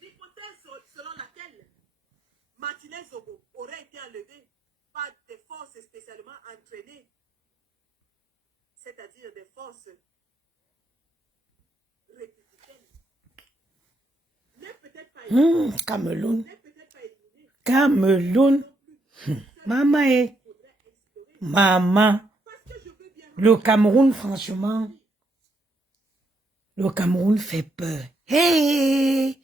L'hypothèse selon laquelle Martinez Zogo aurait été enlevé par des forces spécialement entraînées, c'est-à-dire des forces républicaines, n'est peut-être pas éliminé. Cameroun. Cameroun. Maman, maman. Le Cameroun, franchement, le Cameroun fait peur. Hey!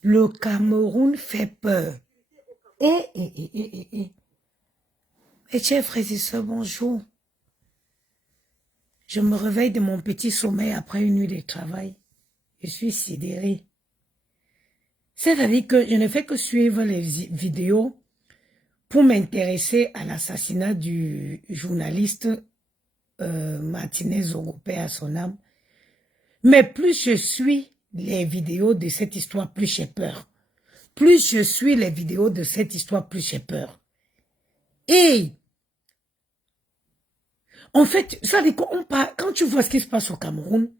Le Cameroun fait peur. Mes chers frères et sœurs, bonjour. Je me réveille de mon petit sommeil après une nuit de travail. Je suis sidérée. C'est-à-dire que je ne fais que suivre les vidéos pour m'intéresser à l'assassinat du journaliste Martinez Zogo, paix à son âme. Mais plus je suis les vidéos de cette histoire, plus j'ai peur. Plus je suis les vidéos de cette histoire, plus j'ai peur. Et en fait, ça veut dire quand tu vois ce qui se passe au Cameroun,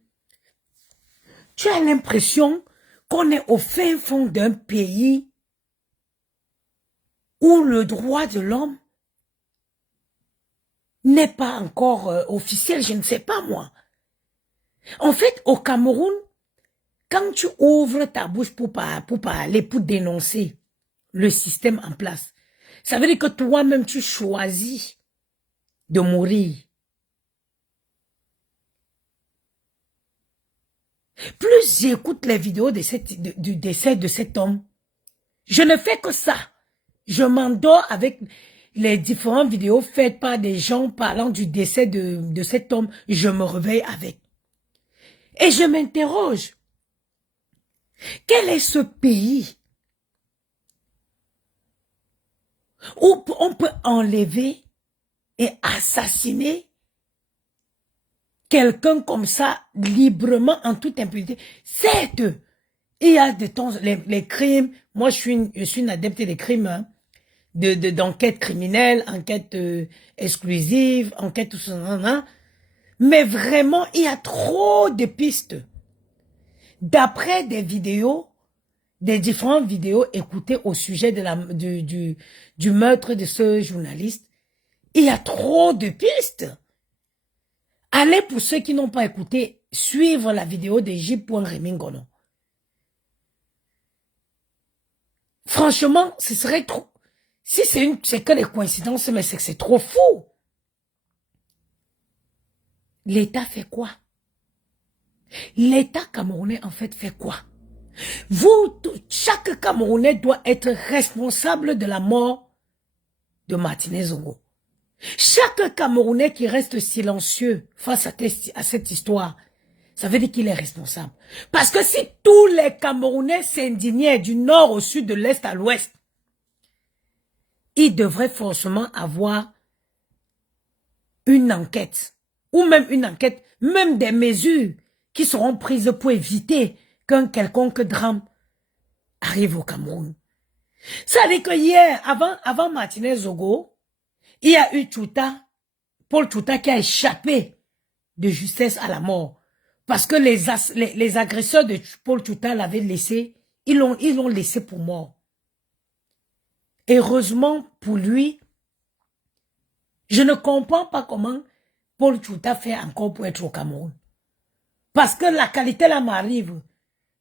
tu as l'impression qu'on est au fin fond d'un pays où le droit de l'homme n'est pas encore officiel, je ne sais pas moi. En fait, au Cameroun, quand tu ouvres ta bouche pour parler, pour dénoncer le système en place, ça veut dire que toi-même tu choisis de mourir. Plus j'écoute les vidéos du décès de cet homme, je ne fais que ça. Je m'endors avec les différentes vidéos faites par des gens parlant du décès de cet homme. Je me réveille avec. Et je m'interroge. Quel est ce pays où on peut enlever et assassiner quelqu'un comme ça, librement, en toute impunité? Certes, il y a de temps, les crimes, moi je suis une adepte des crimes, hein, d'enquête criminelle, enquête exclusive, enquête tout ça, mais vraiment, il y a trop de pistes. D'après des vidéos, des différentes vidéos écoutées au sujet du meurtre de ce journaliste, il y a trop de pistes. Allez, pour ceux qui n'ont pas écouté, suivre la vidéo de J.Remingono. Franchement, ce serait trop... Si c'est que des coïncidences, mais c'est que c'est trop fou. L'État fait quoi? L'État camerounais, en fait, fait quoi? Chaque Camerounais doit être responsable de la mort de Martinez Zogo. Chaque Camerounais qui reste silencieux face à cette histoire, ça veut dire qu'il est responsable. Parce que si tous les Camerounais s'indignaient du nord au sud, de l'est à l'ouest, ils devraient forcément avoir une enquête, ou même une enquête, même des mesures qui seront prises pour éviter qu'un quelconque drame arrive au Cameroun. Ça veut dire que hier, avant Martinez Zogo, il y a eu Paul Tchouta qui a échappé de justesse à la mort. Parce que les agresseurs de Paul Tchouta l'avaient laissé, ils l'ont laissé pour mort. Heureusement pour lui, je ne comprends pas comment Paul Tchouta fait encore pour être au Cameroun. Parce que la qualité là m'arrive.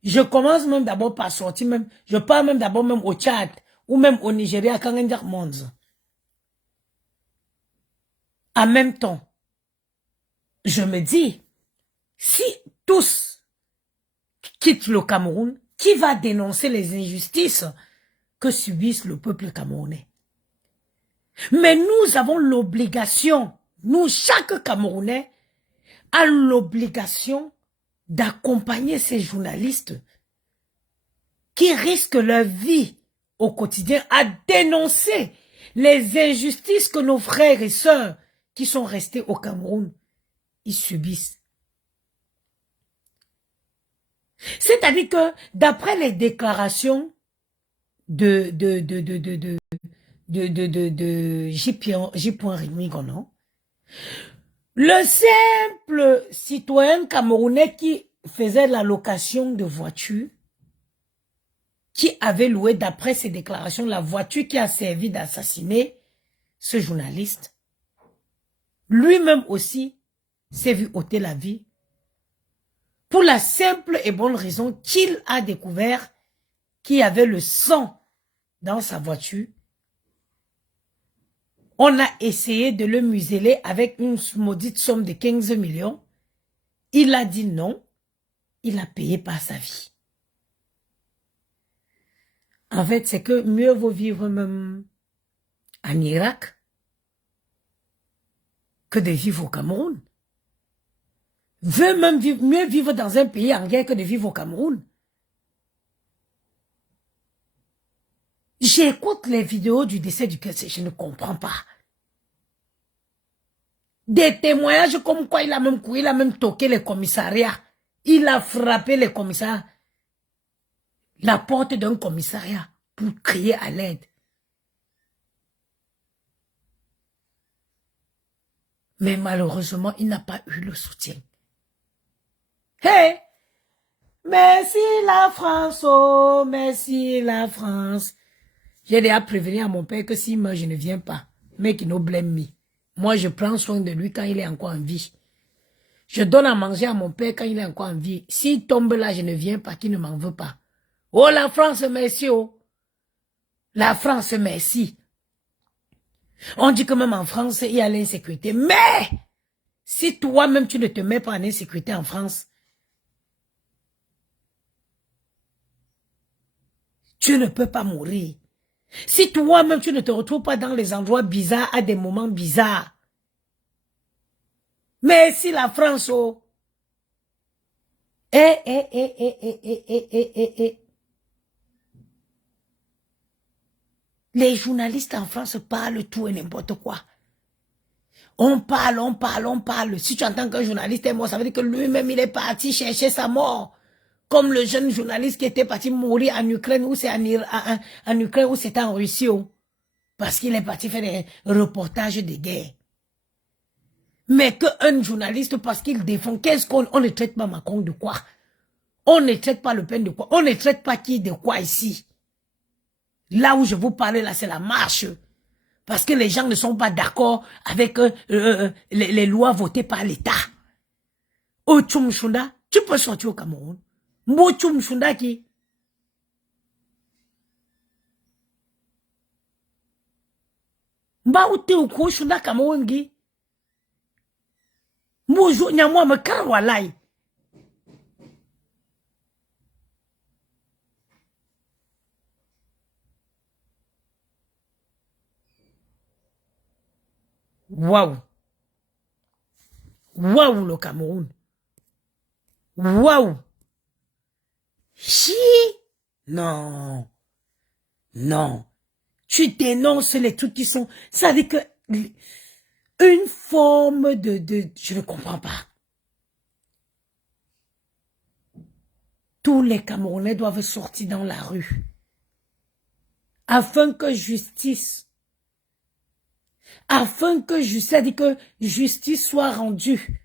Je commence même d'abord par sortir même, je pars même d'abord même au Tchad, ou même au Nigeria, quand on dit Monza. En même temps, je me dis, si tous quittent le Cameroun, qui va dénoncer les injustices que subissent le peuple camerounais? Mais nous avons l'obligation, nous, chaque Camerounais, a l'obligation d'accompagner ces journalistes qui risquent leur vie au quotidien à dénoncer les injustices que nos frères et sœurs qui sont restés au Cameroun, ils subissent. C'est-à-dire que d'après les déclarations de J.Remingono, Le simple citoyen camerounais qui faisait la location de voiture, qui avait loué, d'après ses déclarations, la voiture qui a servi d'assassiner ce journaliste, lui-même aussi s'est vu ôter la vie pour la simple et bonne raison qu'il a découvert qu'il y avait le sang dans sa voiture. On a essayé de le museler avec une maudite somme de 15 millions. Il a dit non. Il a payé par sa vie. En fait, c'est que mieux vaut vivre même en Irak que de vivre au Cameroun. Mieux vivre dans un pays en guerre que de vivre au Cameroun. J'écoute les vidéos du décès du Kessé, je ne comprends pas. Des témoignages comme quoi il a même couru, il a même toqué les commissariats. Il a frappé les commissariats. La porte d'un commissariat pour crier à l'aide. Mais malheureusement, il n'a pas eu le soutien. Hey! Merci la France, oh, merci la France. J'ai déjà prévenu à mon père que si moi je ne viens pas, make no blame me. Moi, je prends soin de lui quand il est encore en vie. Je donne à manger à mon père quand il est encore en vie. S'il tombe là, je ne viens pas, qu'il ne m'en veut pas. Oh, la France, merci, oh. La France, merci. On dit que même en France, il y a l'insécurité. Mais, si toi-même, tu ne te mets pas en insécurité en France, tu ne peux pas mourir. Si toi-même, tu ne te retrouves pas dans les endroits bizarres à des moments bizarres. Mais si la France, oh. Les journalistes en France parlent tout et n'importe quoi. On parle, on parle, on parle. Si tu entends qu'un journaliste est mort, ça veut dire que lui-même, il est parti chercher sa mort. Comme le jeune journaliste qui était parti mourir en Ukraine, ou c'est en Ukraine, ou c'était en Russie. Parce qu'il est parti faire des reportages de guerre. Mais qu'un journaliste, parce qu'il défend, qu'est-ce qu'on ne traite pas Macron de quoi? On ne traite pas Le Pen de quoi? On ne traite pas qui de quoi ici? Là où je vous parlais, là, c'est la marche. Parce que les gens ne sont pas d'accord avec les lois votées par l'État. Au Tchoumchounda, tu peux sortir au Cameroun. Mbo Tchoumchounda qui? Mba ou te au Tchoumchounda Cameroun qui? Mbo jou nyamwa me karwalai. Waouh. Waouh le Cameroun. Waouh. Chi. Non. Non. Tu dénonces les trucs qui sont... Ça veut dire que... Une forme de... Je ne comprends pas. Tous les Camerounais doivent sortir dans la rue. Afin que justice... Afin que justice soit rendue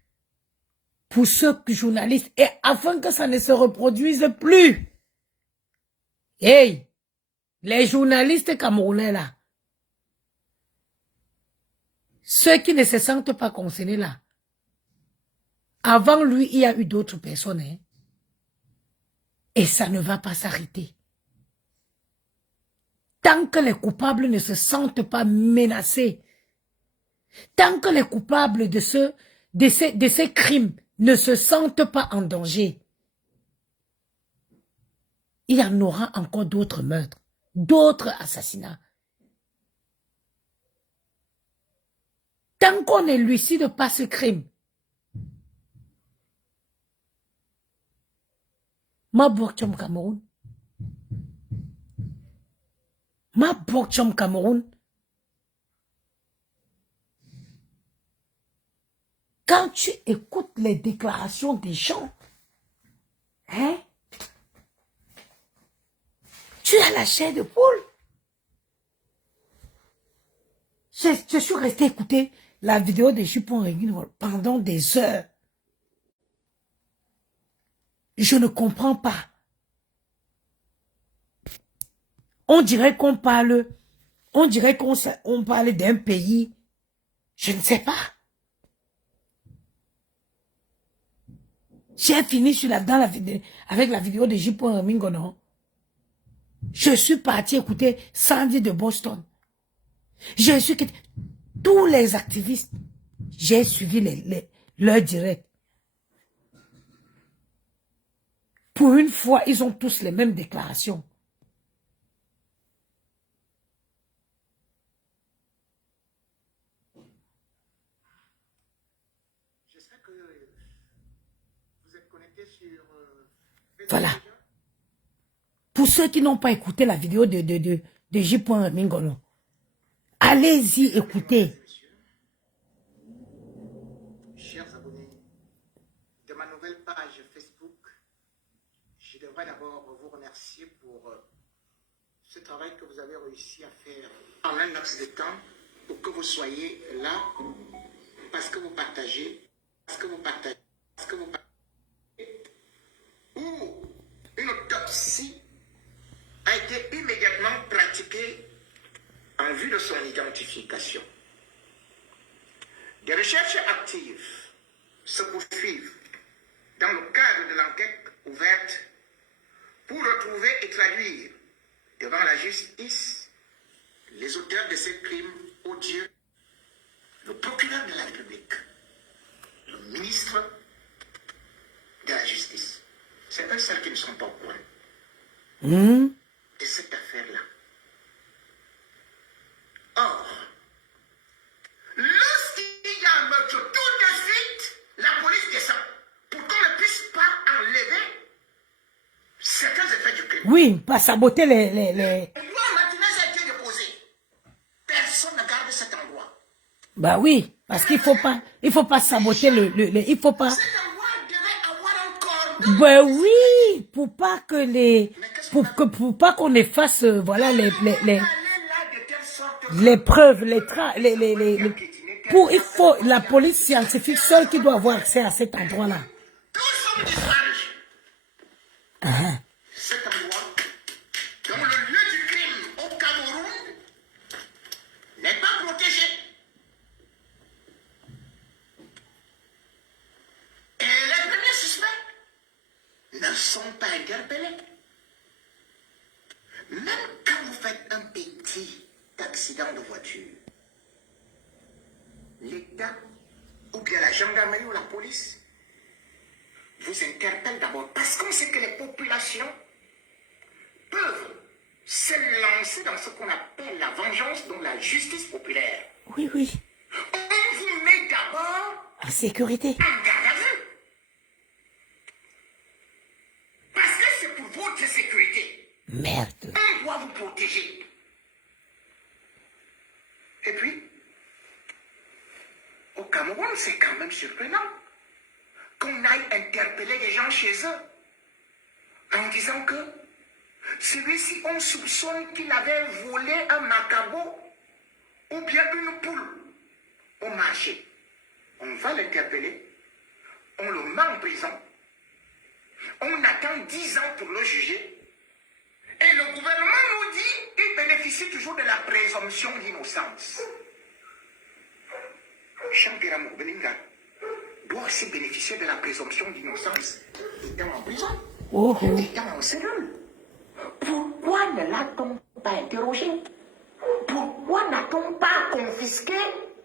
pour ceux journalistes et afin que ça ne se reproduise plus. Hey, les journalistes camerounais là, ceux qui ne se sentent pas concernés là, avant lui, il y a eu d'autres personnes. Hein, et ça ne va pas s'arrêter. Tant que les coupables ne se sentent pas menacés, tant que les coupables de ces crimes ne se sentent pas en danger, il y en aura encore d'autres meurtres, d'autres assassinats. Tant qu'on n'élucide pas ce crime, ma bokchom Cameroun, ma bokchom Cameroun, quand tu écoutes les déclarations des gens, hein, tu as la chair de poule. Je suis resté écouter la vidéo de Dupont-Aignan pendant des heures. Je ne comprends pas. On dirait qu'on parle d'un pays, je ne sais pas. J'ai fini avec la vidéo de Dupont-Aignan, non? Je suis parti écouter Sandy de Boston. Je suis tous les activistes. J'ai suivi leur direct. Pour une fois, ils ont tous les mêmes déclarations. J'espère que vous êtes connectés sur Voilà. Pour ceux qui n'ont pas écouté la vidéo de J.Mingolo, allez-y écouter. Chers abonnés de ma nouvelle page Facebook, je devrais d'abord vous remercier pour ce travail que vous avez réussi à faire en un laps de temps pour que vous soyez là, parce que vous partagez, ou une autopsie a été immédiatement pratiquée en vue de son identification. Des recherches actives se poursuivent dans le cadre de l'enquête ouverte pour retrouver et traduire devant la justice les auteurs de ces crimes odieux, le procureur de la République, le ministre de la Justice. C'est eux seuls qui ne sont pas au courant de cette affaire-là. Or, lorsqu'il y a un meurtre, tout de suite, la police descend pour qu'on ne puisse pas enlever certains effets du crime. Oui, pas saboter les... Le droit Martinez a été déposé. Personne ne garde cet endroit. Bah oui, parce qu'il faut pas saboter il faut pas... Cet endroit devait avoir un cordon. Ben oui, pour pas que pour pas qu'on efface, voilà, les preuves, il faut la police scientifique seule qui doit avoir accès à cet endroit-là. Tous sont disparus. Cet endroit, dont le lieu du crime au Cameroun, n'est pas protégé. Et les premiers suspects ne sont pas interpellés. Même quand vous faites un petit accident de voiture, l'État ou bien la gendarmerie ou la police vous interpelle d'abord parce qu'on sait que les populations peuvent se lancer dans ce qu'on appelle la vengeance, donc la justice populaire. Oui, oui, On vous met d'abord en sécurité. en garde à vue. Parce que c'est pour votre sécurité. Merde. On doit vous protéger. Et puis, au Cameroun, c'est quand même surprenant qu'on aille interpeller des gens chez eux en disant que celui-ci, on soupçonne qu'il avait volé un macabo ou bien une poule au marché. On va l'interpeller, on le met en prison, on attend 10 ans pour le juger. Et le gouvernement nous dit qu'il bénéficie toujours de la présomption d'innocence. Champira Moubelinga doit aussi bénéficier de la présomption d'innocence étant en prison, étant en cellule. Pourquoi ne l'a-t-on pas interrogé? Pourquoi n'a-t-on pas confisqué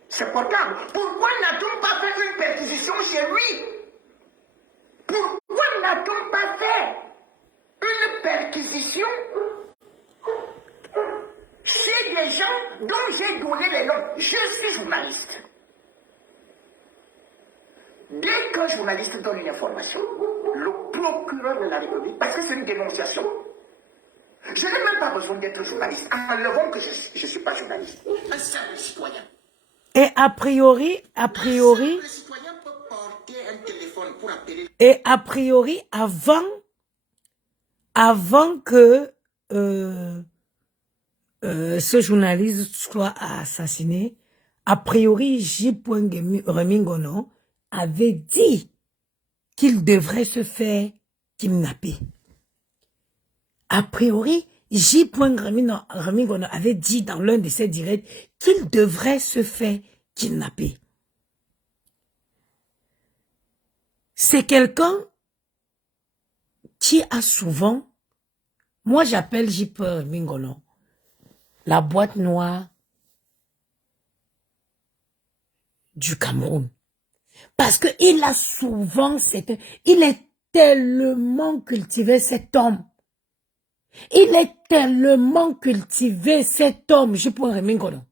ce portable? Pourquoi n'a-t-on pas fait une perquisition chez lui? Pourquoi n'a-t-on pas fait une perquisition chez des gens dont j'ai donné les noms? Je suis journaliste. Dès qu'un journaliste donne une information, le procureur de la République, parce que c'est une dénonciation, je n'ai même pas besoin d'être journaliste. Enlevons que je ne suis pas journaliste. Un simple citoyen. Et a priori, Un simple citoyen peut porter un téléphone pour appeler. et a priori, avant que ce journaliste soit assassiné, A priori, J. Remingono avait dit qu'il devrait se faire kidnapper. A priori, J. Remingono avait dit dans l'un de ses directs qu'il devrait se faire kidnapper. C'est quelqu'un qui a souvent, moi j'appelle J. Remingono, la boîte noire du Cameroun. Parce qu'il a souvent il est tellement cultivé cet homme. Il est tellement cultivé cet homme. Je peux Remingono.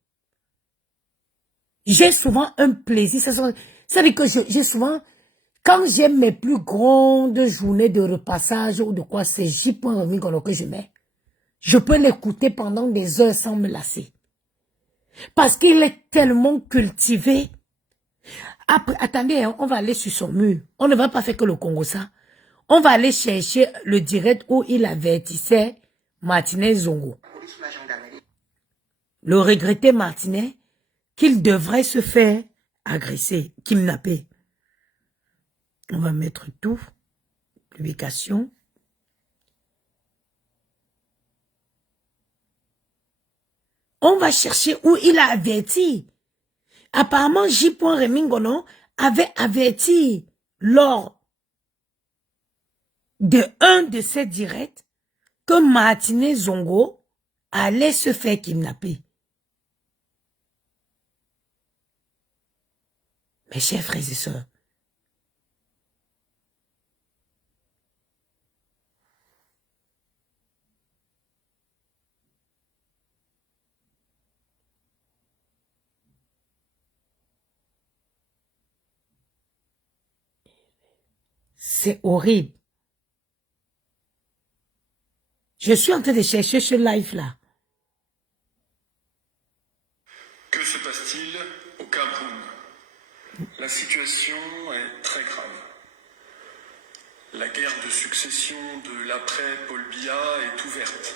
J'ai souvent un plaisir. Ça veut dire que j'ai souvent, quand j'ai mes plus grandes journées de repassage ou de quoi, c'est J. Remingono que je mets. Je peux l'écouter pendant des heures sans me lasser. Parce qu'il est tellement cultivé. Après, attendez, hein, on va aller sur son mur. On ne va pas faire que le Congo ça. On va aller chercher le direct où il avertissait Martinez Zongo. Le regretté Martinez qu'il devrait se faire agresser, kidnapper. On va mettre tout. Publication. On va chercher où il a averti. Apparemment, J. Remingono avait averti lors de un de ses directs que Martinez Zongo allait se faire kidnapper. Mes chers frères et sœurs, c'est horrible. Je suis en train de chercher ce live-là. Que se passe-t-il au Cameroun? La situation est très grave. La guerre de succession de l'après-Paul Biya est ouverte.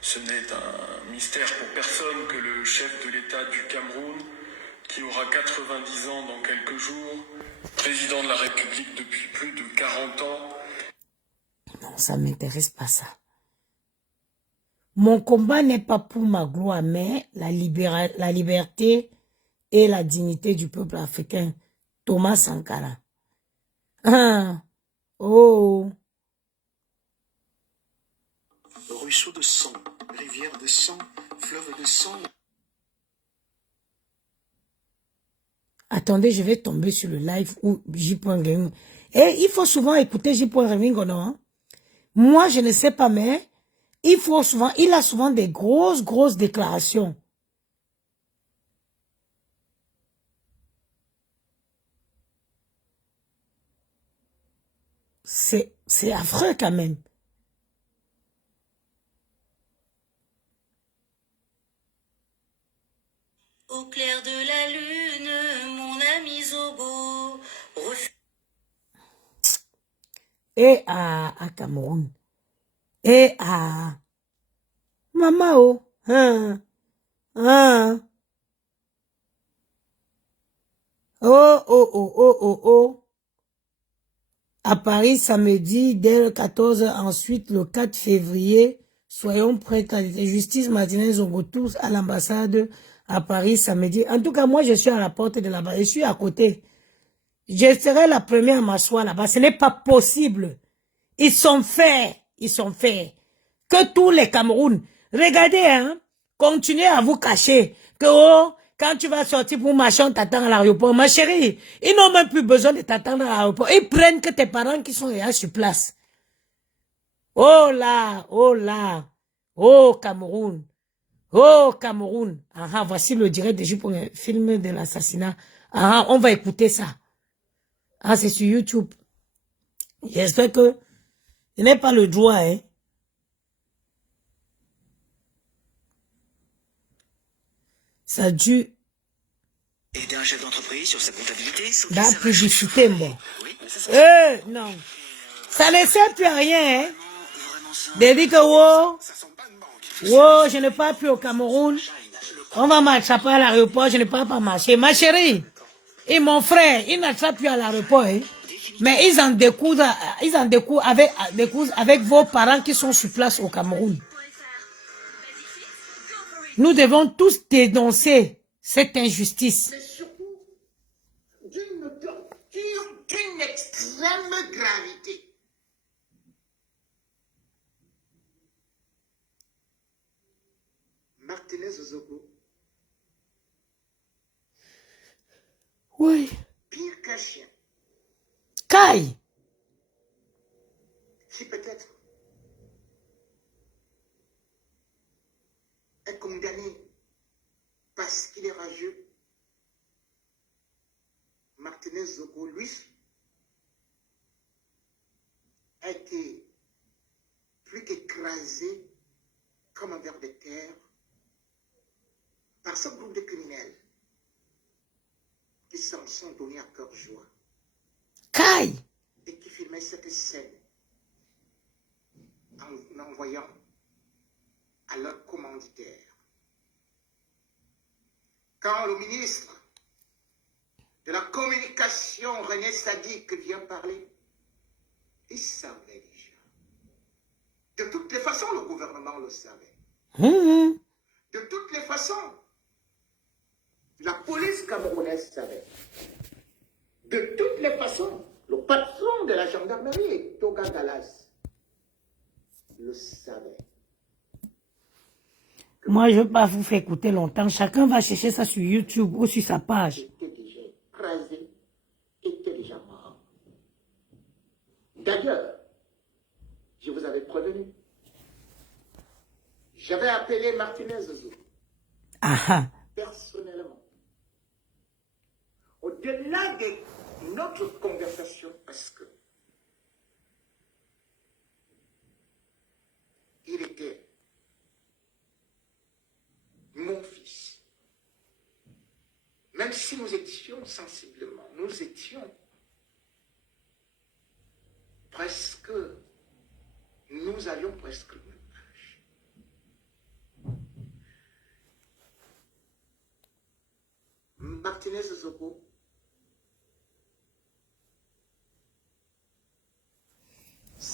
Ce n'est un mystère pour personne que le chef de l'État du Cameroun, qui aura 90 ans dans quelques jours, président de la République depuis plus de 40 ans... Non, ça ne m'intéresse pas ça. Mon combat n'est pas pour ma gloire, mais la liberté et la dignité du peuple africain. Thomas Sankara. Ah, oh. Ruisseau de sang, rivière de sang, fleuve de sang. Attendez, je vais tomber sur le live où J. Remingono. Et il faut souvent écouter J. Remingono. Hein? Moi, je ne sais pas, mais il a souvent des grosses déclarations. C'est affreux quand même. Au clair de la lune, mon ami Zogo. Et à Cameroun. Et à Mamao. Hein. Hein. Oh. À Paris, samedi, dès le 14, ensuite le 4 février, soyons prêts à la justice Martinez Zongo tous à l'ambassade à Paris samedi. En tout cas, moi, je suis à la porte de là-bas. Je suis à côté. Je serai la première à m'asseoir là-bas. Ce n'est pas possible. Ils sont faits. Que tous les Cameroun, regardez, hein, continuez à vous cacher. Que, oh, quand tu vas sortir pour machin, t'attends à l'aéroport. Ma chérie, ils n'ont même plus besoin de t'attendre à l'aéroport. Ils prennent que tes parents qui sont déjà sur place. Oh là. Oh Cameroun. Ah, voici le direct de pour un film de l'assassinat. Ah, on va écouter ça. Ah, c'est sur YouTube. J'espère que ce n'est pas le droit, hein. Ça a dû... Aider un chef d'entreprise sur sa comptabilité. La publicité, bon. Oui, Non. Ça ne sert plus à rien, hein. De dire que, wow, je ne pars plus au Cameroun. On va m'attraper à l'aéroport, je ne peux pas marcher. Ma chérie et mon frère, ils n'attrapent plus à l'aéroport. Hein. Mais ils en décousent avec vos parents qui sont sur place au Cameroun. Nous devons tous dénoncer cette injustice. Mais surtout d'une torture d'une extrême gravité. Martinez Zogo, Oui. pire qu'un chien, Caille. qui peut-être est condamné parce qu'il est rageux. Martinez Zogo, lui, a été plus qu'écrasé comme un ver de terre par ce groupe de criminels qui s'en sont donnés à cœur joie Caille. et qui filmaient cette scène en envoyant à leur commanditaire. Quand le ministre de la communication, René Sadiq, vient parler, il savait déjà. De toutes les façons, le gouvernement le savait. De toutes les façons, la police camerounaise savait. De toutes les façons, le patron de la gendarmerie, Toga Galas, le savait. Moi, je ne veux pas vous faire écouter longtemps. Chacun va chercher ça sur YouTube ou sur sa page. Était déjà écrasé, était déjà mort. D'ailleurs, je vous avais prévenu. J'avais appelé Martinez Zogo, Ah, personnellement. Au-delà de notre conversation, parce que il était mon fils. Même si nous étions sensiblement, nous étions presque, nous avions presque le même âge. Martinez Zogo,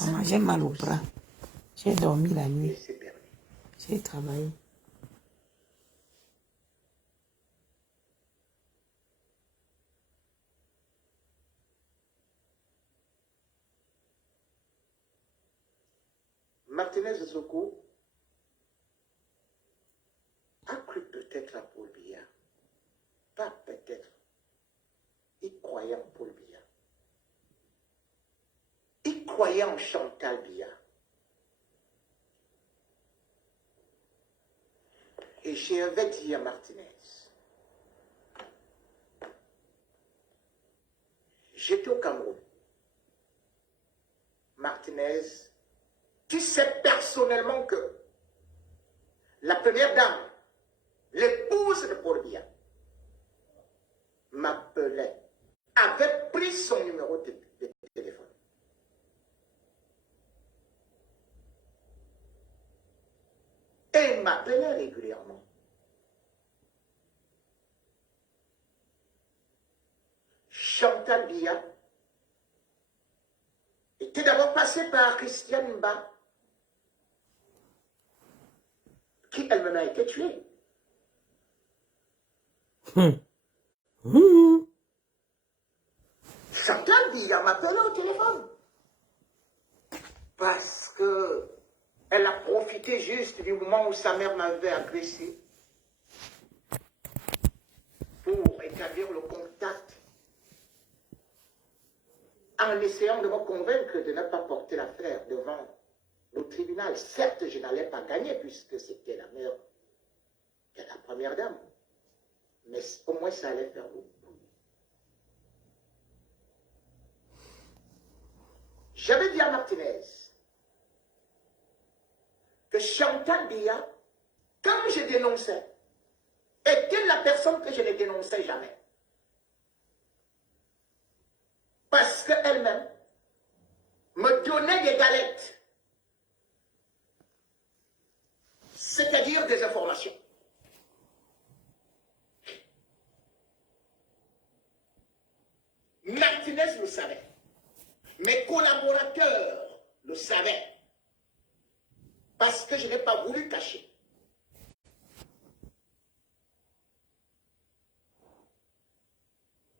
maman, j'ai mal au bras. J'ai dormi la nuit. c'est permis. J'ai travaillé. Martinez Zogo a cru peut-être à Paul Biya. Pas peut-être. Il croyait en Paul Biya. Il croyait en Chantal Biya. Et j'avais dit à Martinez, j'étais au Cameroun. Martinez, tu sais personnellement que la première dame, l'épouse de Paul Biya, m'appelait, avait pris son numéro de téléphone. Et il m'appelait régulièrement. Chantal Biya était d'abord passée par Christiane Mba, qui elle-même a été tuée. Chantal Biya m'appelait au téléphone. Parce que elle a profité juste du moment où sa mère m'avait agressé pour établir le contact en essayant de me convaincre de ne pas porter l'affaire devant le tribunal. Certes, je n'allais pas gagner puisque c'était la mère de la première dame. Mais au moins, ça allait faire beaucoup. J'avais dit à Martinez que Chantal Biya, comme je dénonçais, était la personne que je ne dénonçais jamais. Parce qu'elle-même me donnait des galettes, c'est-à-dire des informations. savais. Mes collaborateurs le savaient. Parce que je n'ai pas voulu cacher.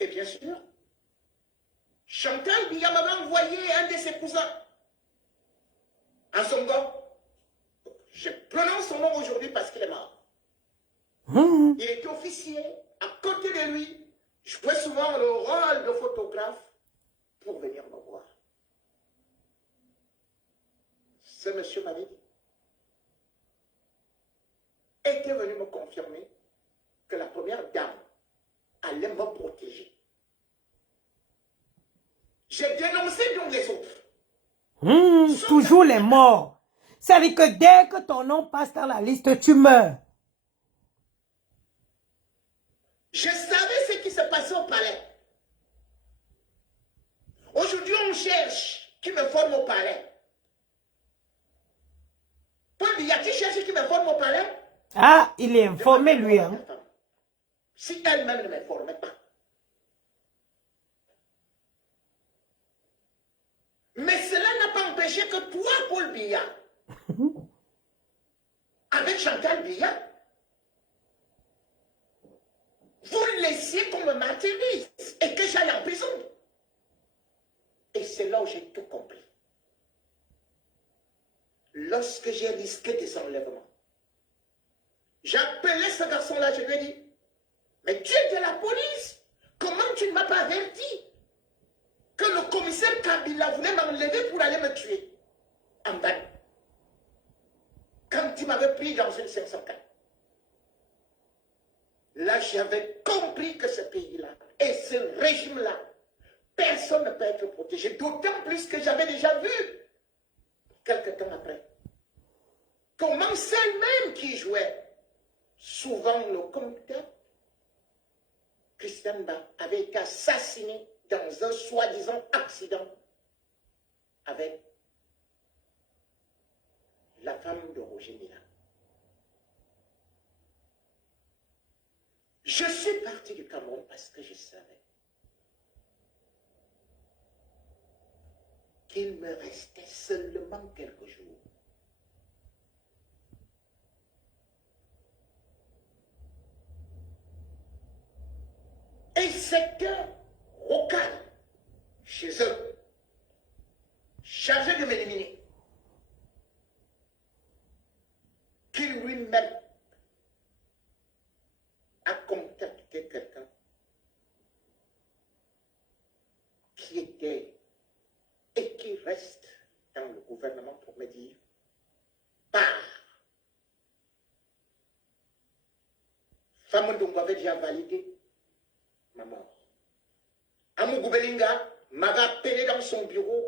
Et bien sûr, Chantal Biya m'avait envoyé un de ses cousins à Songo. Je prononce son nom aujourd'hui parce qu'il est mort. Il était officier. À côté de lui, je jouais souvent le rôle de photographe pour venir me voir. Ce monsieur m'avait dit, était venu me confirmer que la première dame allait me protéger. J'ai dénoncé donc les autres. Toujours les morts. Ça veut dire que dès que ton nom passe dans la liste, tu meurs. Je savais ce qui se passait au palais. Aujourd'hui, on cherche qui me forme au palais. Paul Biya, tu cherches qui me forme au palais? Ah, il est informé, lui. Hein. Si elle-même ne m'informait pas. Mais cela n'a pas empêché que toi, Paul Biya, avec Chantal Biya, vous laissiez qu'on me martyrise et que j'aille en prison. Et c'est là où j'ai tout compris. Lorsque j'ai risqué des enlèvements, j'appelais ce garçon-là, je lui ai dit, mais tu es de la police, comment tu ne m'as pas averti que le commissaire Kabila voulait m'enlever pour aller me tuer en bas. Quand il m'avait pris dans une 504. Là, j'avais compris que ce pays-là et ce régime-là, personne ne peut être protégé. D'autant plus que j'avais déjà vu, quelque temps après, comment celle-même qui jouait souvent le compteur, Christiane Ba, avait été assassinée dans un soi-disant accident avec la femme de Roger Mila. Je suis parti du Cameroun parce que je savais qu'il me restait seulement quelques jours. Et c'est un Rocal, chez eux, chargé de m'éliminer, qui lui-même a contacté quelqu'un qui était et qui reste dans le gouvernement pour me dire, pars. Famondongo avait déjà validé ma mort. Amou Belinga m'avait appelé dans son bureau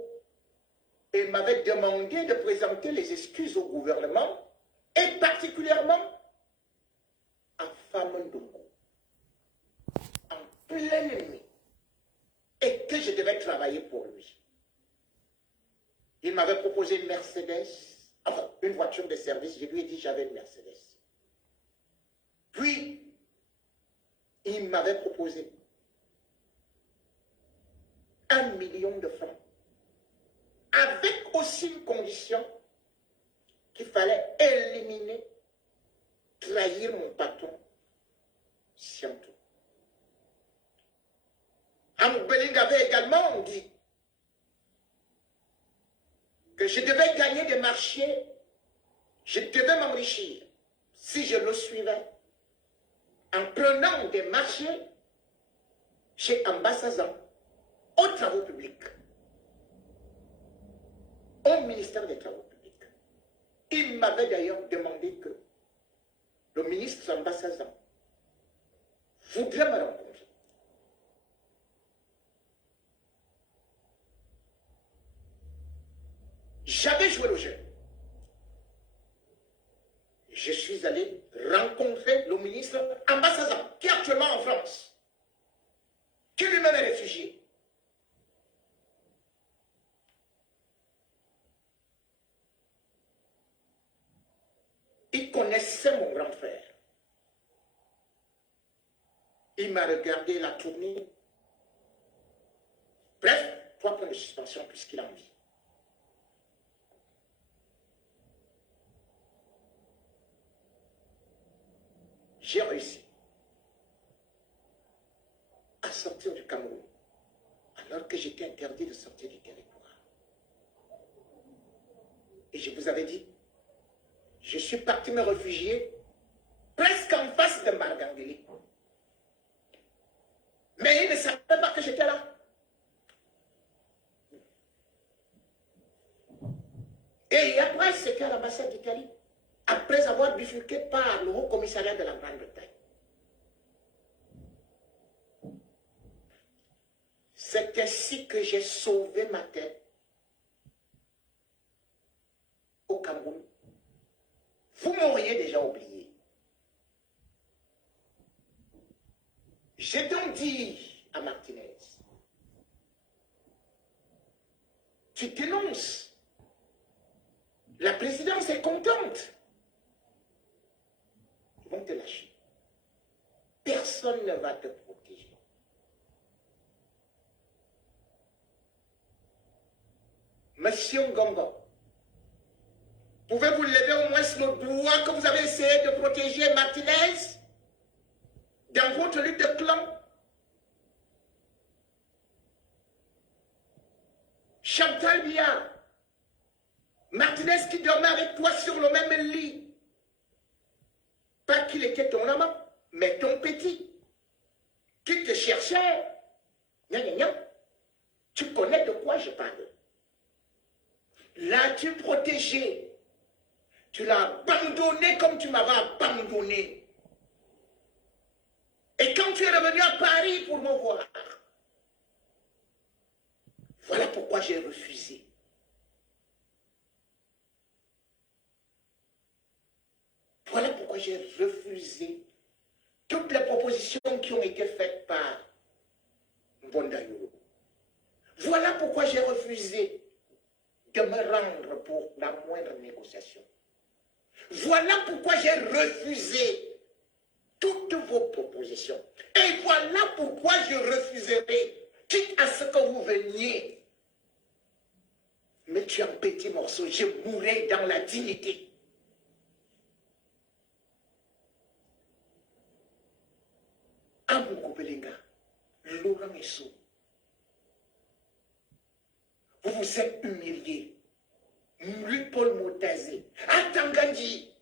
et m'avait demandé de présenter les excuses au gouvernement et particulièrement à Famondongo, en pleine nuit, et que je devais travailler pour lui. Il m'avait proposé une Mercedes, enfin une voiture de service, je lui ai dit que j'avais une Mercedes. Puis, il m'avait proposé 1 million de francs, avec aussi une condition qu'il fallait éliminer, trahir mon patron, Sianto. Amou Beling avait également dit que je devais gagner des marchés, je devais m'enrichir si je le suivais en prenant des marchés chez Ambassazan, aux travaux publics, au ministère des Travaux publics. Il m'avait d'ailleurs demandé que le ministre Ambassazan voudrait me rencontrer. J'avais joué le jeu. Je suis allé rencontrer le ministre Ambassazan, qui est actuellement en France, qui lui-même est réfugié. Il connaissait mon grand frère. Il m'a regardé la tournée Bref, 3 points de suspension puisqu'il a envie. J'ai réussi à sortir du Cameroun alors que j'étais interdit de sortir du territoire. Et je vous avais dit, je suis parti me réfugier presque en face de Margangeli. Mais il ne savait pas que j'étais là. Et après, c'était à l'ambassade d'Italie, après avoir bifurqué par le Haut-Commissariat de la Grande-Bretagne. C'est ainsi que j'ai sauvé ma tête au Cameroun. Vous m'auriez déjà oublié. J'ai donc dit à Martinez, tu dénonces. La présidence est contente. Ils vont te lâcher. Personne ne va te protéger. Monsieur Ngongo, pouvez-vous lever au moins le doigt que vous avez essayé de protéger Martinez dans votre lutte de clan? Chantal Biya, Martinez qui dormait avec toi sur le même lit. Pas qu'il était ton amant, mais ton petit. Qui te cherchait. Gna, gna, gna. Tu connais de quoi je parle. L'as-tu protégé? Tu l'as abandonné comme tu m'avais abandonné. Et quand tu es revenu à Paris pour me voir, voilà pourquoi j'ai refusé. Voilà pourquoi j'ai refusé toutes les propositions qui ont été faites par Mbondayo. Voilà pourquoi j'ai refusé de me rendre pour la moindre négociation. Voilà pourquoi j'ai refusé toutes vos propositions. Et voilà pourquoi je refuserai, quitte à ce que vous veniez me tuer en petits morceaux, je mourrai dans la dignité. Amoukou Belenga, Laurent Essou, vous vous êtes humilié. Louis-Paul Motazé, Atangandji.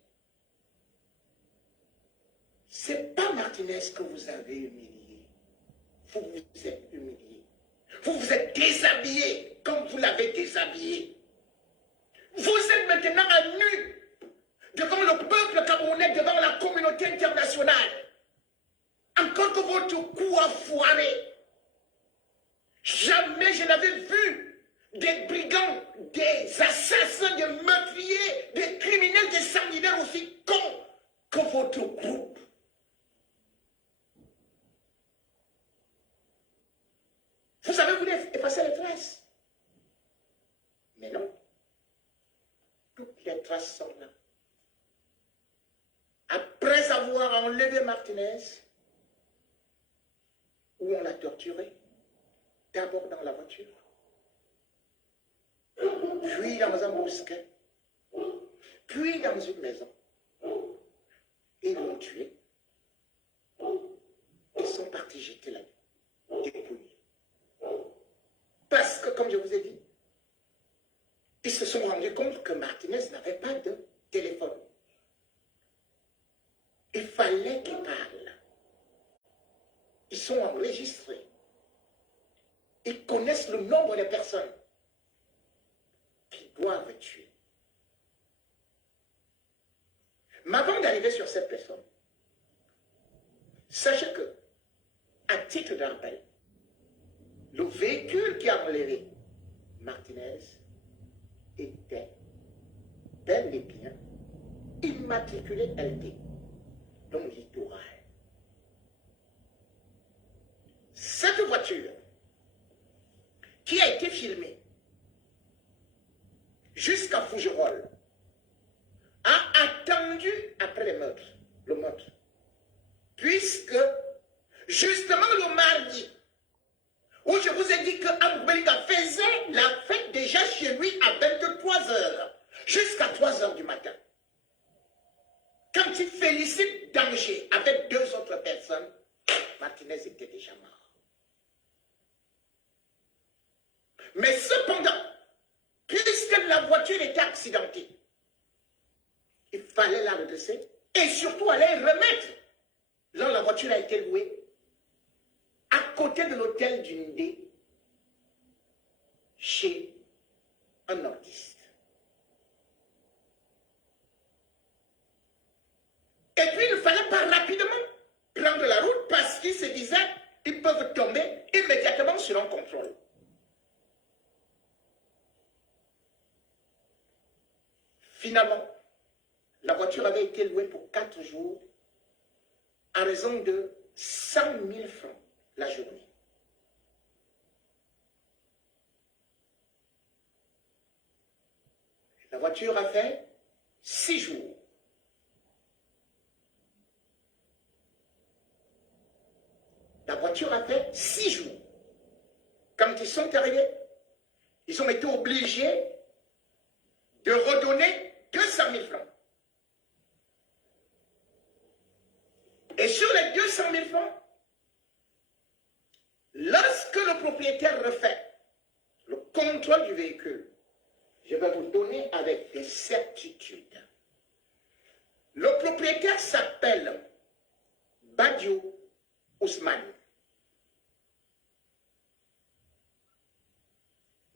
C'est pas Martinez que vous avez humilié. Vous vous êtes humilié. Vous vous êtes déshabillé comme vous l'avez déshabillé. Vous êtes maintenant à nu devant le peuple camerounais, devant la communauté internationale. Encore que votre coup a foiré. Jamais je n'avais vu des brigands, des assassins, des meurtriers, des criminels, des sanguinaires aussi cons que votre groupe. Vous avez voulu effacer les traces. Mais non. Toutes les traces sont là. Après avoir enlevé Martinez, où on l'a torturé, d'abord dans la voiture, puis dans un bosquet, puis dans une maison. Ils l'ont tué. Ils sont partis jeter la dépouille. Parce que, comme je vous ai dit, ils se sont rendus compte que Martinez n'avait pas de téléphone. Il fallait qu'il parle. Ils sont enregistrés. Ils connaissent le nombre de personnes qui doivent tuer. Mais avant d'arriver sur cette personne, sachez que, à titre de rappel, le véhicule qui a enlevé Martinez était bel et bien immatriculé LD, donc littoral. Cette voiture qui a été filmée jusqu'à Fougerolles a attendu après le meurtre, puisque justement le mardi, où je vous ai dit que Amoubelinga faisait la fête déjà chez lui à 23 h jusqu'à 3 h du matin. Quand il félicite Danger avec 2 autres personnes, Martinez était déjà mort. Mais cependant, puisque la voiture était accidentée, il fallait la redresser et surtout aller remettre. Là, la voiture a été louée à côté de l'hôtel du Ndé chez un nordiste. Et puis, il ne fallait pas rapidement prendre la route parce qu'ils se disaient qu'ils peuvent tomber immédiatement sur un contrôle. Finalement, la voiture avait été louée pour 4 jours à raison de 100 000 francs la journée. La voiture a fait 6 jours. La voiture a fait 6 jours. Quand ils sont arrivés, ils ont été obligés de redonner 200 000 francs. Et sur les 200 000 francs, lorsque le propriétaire refait le contrôle du véhicule, je vais vous donner avec des certitudes. Le propriétaire s'appelle Badio Ousmane.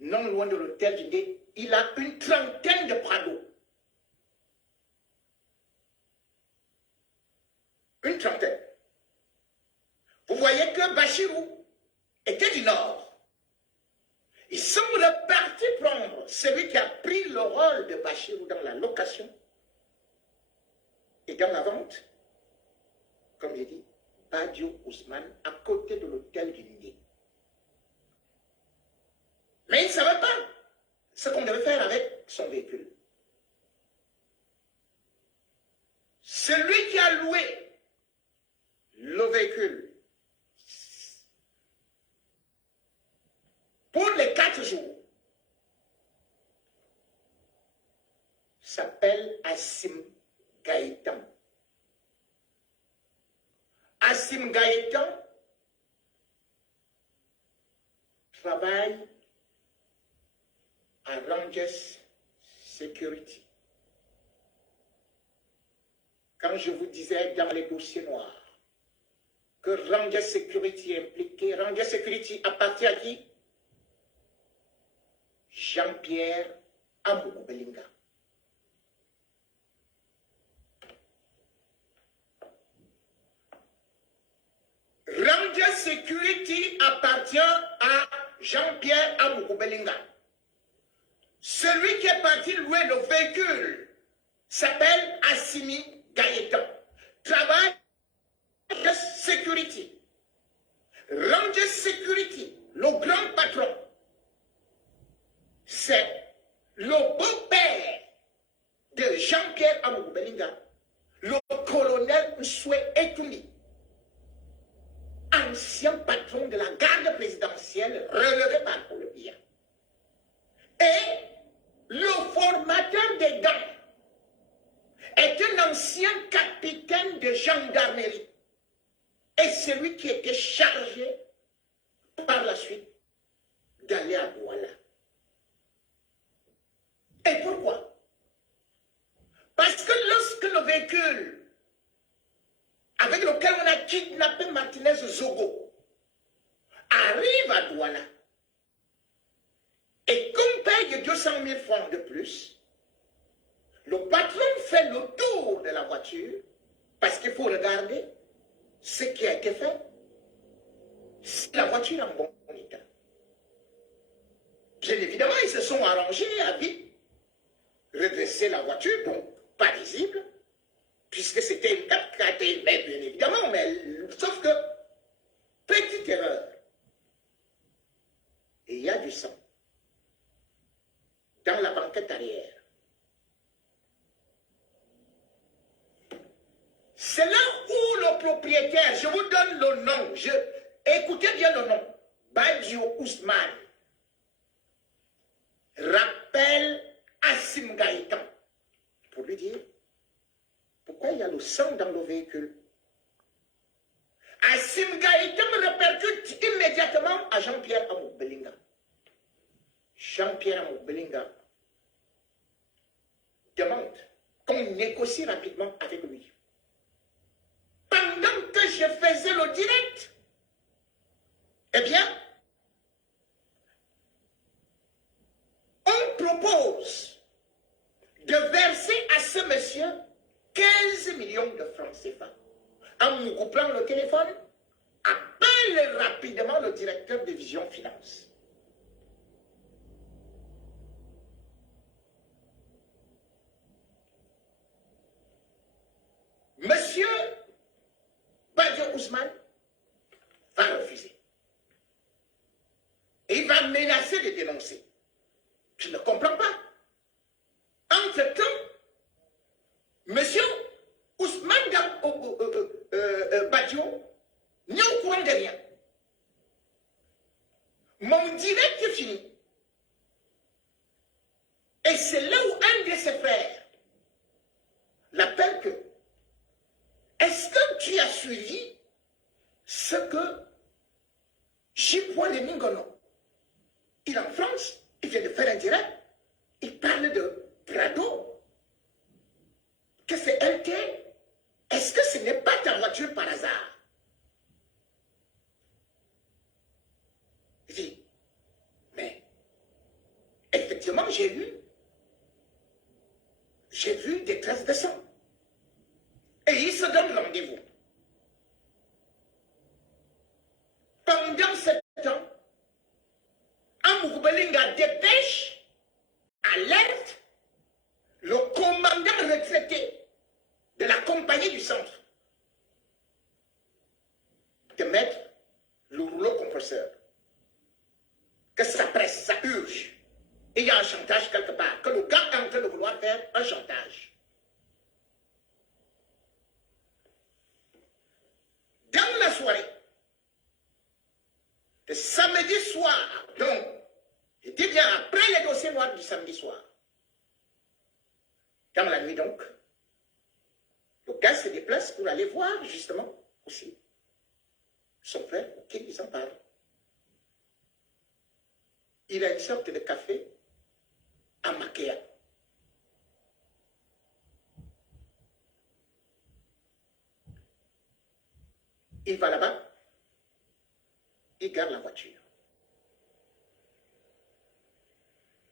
Non loin de l'hôtel du Ndé, il a une trentaine de prados. Une trentaine. Vous voyez que Bachirou était du Nord. Ils sont repartis prendre celui qui a pris le rôle de Bachirou dans la location et dans la vente, comme j'ai dit, Badio Ousmane, à côté de l'hôtel du Ndé. Mais il ne savait pas ce qu'on devait faire avec son véhicule. Celui qui a loué le véhicule pour les 4 jours s'appelle Assim Gaëtan. Assim Gaëtan travaille à Rangers Security. Quand je vous disais dans les dossiers noirs que Rangers Security est impliqué, Rangers Security appartient à qui? Jean-Pierre Amoubelinga. Rangers Security appartient à Jean-Pierre Amoubelinga. Celui qui est parti louer le véhicule s'appelle Assimi Gaëtan. Travaille Rangers Security. Rangers Security, le grand patron, c'est le beau-père de Jean-Pierre Amoubelinga, le colonel Nsoué Etoumi, ancien patron de la garde présidentielle relevé par Paul Biya. Et le formateur des gangs est un ancien capitaine de gendarmerie. Et celui qui était chargé par la suite d'aller à Douala. Et pourquoi? Parce que lorsque le véhicule avec lequel on a kidnappé Martinez Zogo arrive à Douala et qu'on paye 200 000 francs de plus, le patron fait le tour de la voiture parce qu'il faut regarder ce qui a été fait. Si la voiture est en bon état. Bien évidemment, ils se sont arrangés à vite redresser la voiture, donc pas visible, puisque c'était une 4x4, mais bien évidemment, mais sauf que, petite erreur, et il y a du sang dans la banquette arrière. C'est là où le propriétaire, je vous donne le nom, écoutez bien le nom, Badio Ousmane rappelle Assim Gaëtan pour lui dire pourquoi il y a le sang dans le véhicule. Assim Gaëtan répercute immédiatement à Jean-Pierre Amour Belinga. Jean-Pierre Amour Belinga demande qu'on négocie rapidement avec lui. Pendant que je faisais le direct, eh bien, on propose de verser à ce monsieur 15 millions de francs CFA. En me coupant le téléphone, appelle rapidement le directeur de Vision Finance. Monsieur Badio Ousmane va refuser. Il va menacer de dénoncer. Je ne comprends pas. Entre-temps, monsieur Ousmane Badio n'est au courant de rien. Mon direct est fini. Et c'est là où un de ses frères l'appelle que est-ce que tu as suivi ce que Chipois Mingono, il est en France, il vient de faire un direct, il parle de Prado, que c'est LT. Est-ce que ce n'est pas ta voiture par hasard? Il dit, mais effectivement, j'ai vu des traces de sang. Et il se donne rendez-vous. Pendant ce temps, Amour Belinga dépêche, alerte, le commandant retraité de la compagnie du centre de mettre le rouleau compresseur. Que ça presse, ça urge. Il y a un chantage quelque part, que le gars est en train de vouloir faire un chantage. Dans la soirée, le samedi soir, donc, je dis bien après les dossiers noirs du samedi soir, dans la nuit donc, le gars se déplace pour aller voir justement aussi son frère, qui ils en parlent. Il a une sorte de café à Makéa. Il va là-bas, il garde la voiture.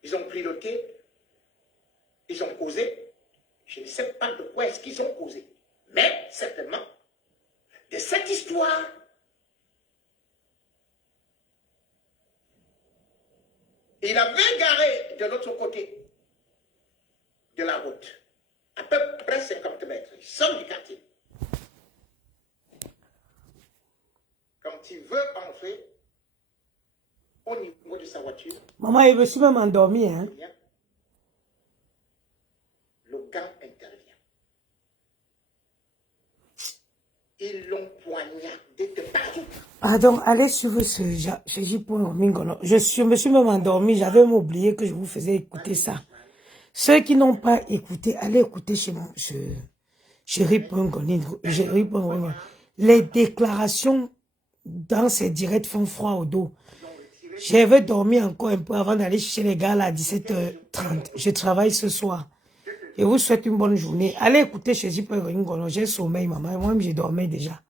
Ils ont pris le thé, ils ont causé. Je ne sais pas de quoi est-ce qu'ils ont causé. Mais certainement, de cette histoire, il avait garé de l'autre côté de la route, à peu près 50 mètres. Il sort du quartier. Quand il veut entrer au niveau de sa voiture, Maman, il me suis même endormi, hein. le gars intervient. Ils l'ont poignardé de partout. Ah, donc, allez suivre ce J.Mingono. Je me suis même endormi. J'avais même oublié que je vous faisais écouter ça. Ceux qui n'ont pas écouté, allez écouter chez J.Mingono. Les déclarations dans ces directs font froid au dos. J'avais dormi encore un peu avant d'aller chez les gars là à 17h30. Je travaille ce soir. Je vous souhaite une bonne journée. Allez écouter chez J.Mingono. J'ai sommeil, maman. Moi-même, j'ai dormi déjà.